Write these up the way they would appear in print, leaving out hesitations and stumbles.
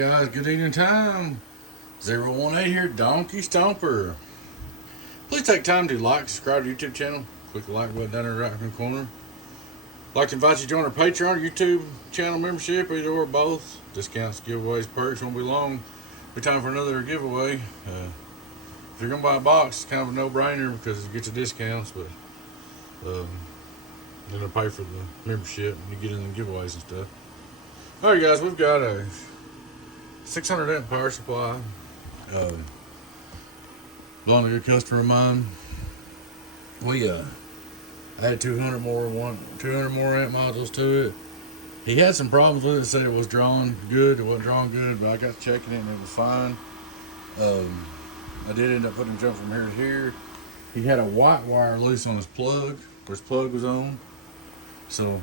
guys, good evening time. 018 here, Donkey Stomper. Please take time to like, subscribe to the YouTube channel. Click the like button down there right in the corner. I'd like to invite you to join our Patreon or YouTube channel membership, either or both. Discounts, giveaways, perks won't be long. Be time for another giveaway. If you're gonna buy a box, it's kind of a no-brainer because it gets you discounts, but then it'll pay for the membership and you get in the giveaways and stuff. Alright guys, we've got a 600 amp power supply. Belonged to a good customer of mine. We added 200 more amp modules to it. He had some problems with it, said it was drawn good, it wasn't drawn good, but I got checking it and it was fine. I did end up putting him jump from here to here. He had a white wire loose on his plug, where his plug was on. So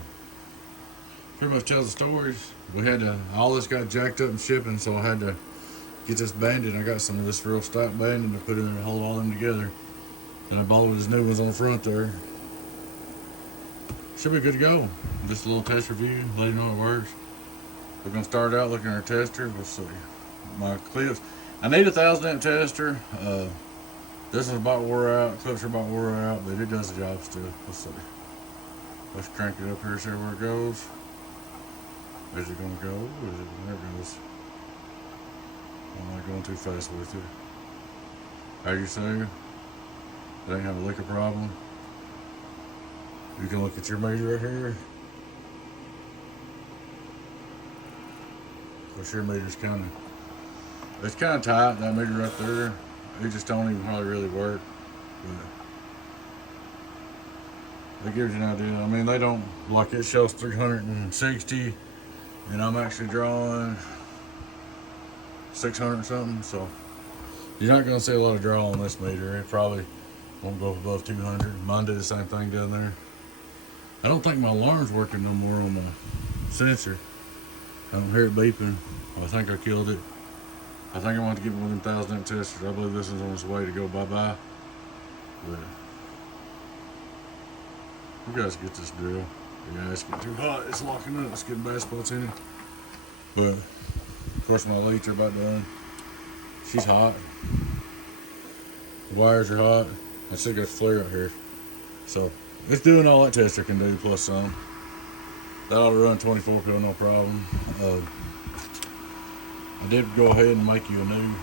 pretty much tells the stories. We had to, all this got jacked up and shipping, so I had to get this banded. I got some of this real stock banding to put in and hold all them together. Then I bolted his new ones on the front there. Should be good to go. Just a little test review, let you know it works. We're gonna start out looking at our tester. Let's see. My clips. I need a 1,000 amp tester. This is about wore out. Clips are about wore out, but it does the job still. Let's see. Let's crank it up here, see where it goes. Is it gonna go? There it goes. I'm not going too fast with it. How you say? It ain't have a liquor problem. You can look at your meter right here. Of course, your meter's it's kind of tight, that meter right there. It just don't even probably really work. But it gives you an idea. I mean, they don't, like it shows 360 and I'm actually drawing 600 something, so you're not going to see a lot of draw on this meter. It probably won't go above 200. Mine did the same thing down there. I don't think my alarm's working no more on the sensor. I don't hear it beeping. I think I killed it. I think I'm going to get one of them 1,000 amp testers. I believe this is on its way to go bye-bye. But we guys get this drill. Yeah, it's getting too hot. It's locking up. It's getting bad spots in it. But of course my lights are about done. She's hot. The wires are hot. I still got the flare out here. So it's doing all that tester can do plus some. That ought to run 24 pill, no problem. I did go ahead and make you a new,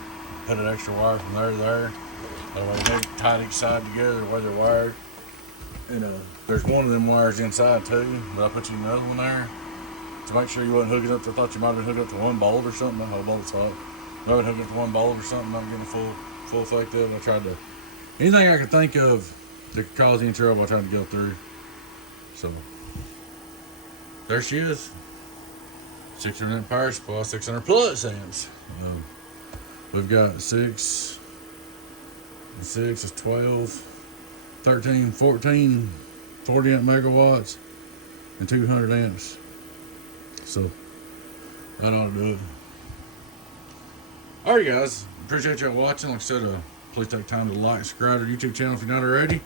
put an extra wire from there to there. That way they tied each side together the way they're wired. And there's one of them wires inside too, but I put you another one there to make sure you wasn't hooking up to, I thought you might have been hooking up to one bolt or something. That whole bolt's hot. I would hook up to one bolt or something, not getting a full effect of it. I tried to, anything I could think of that could cause any trouble, I tried to go through. So there she is. 600 amp power supply, 600 plus amps. We've got 6 and 6 is 12, 13, 14, 40 amp megawatts, and 200 amps. So that ought to do it. Alright guys, appreciate y'all watching. Like I said, please take time to like, subscribe to our YouTube channel if you're not already.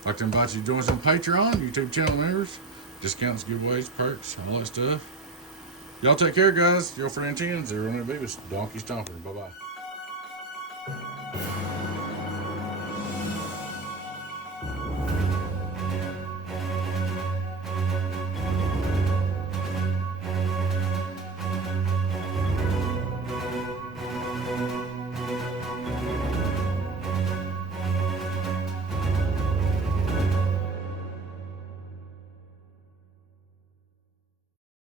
I'd like to invite you to join us on Patreon, YouTube channel members. Discounts, giveaways, perks, all that stuff. Y'all take care, guys. Your friend 10, 0 Beavis, Donkey Stomper. Bye-bye.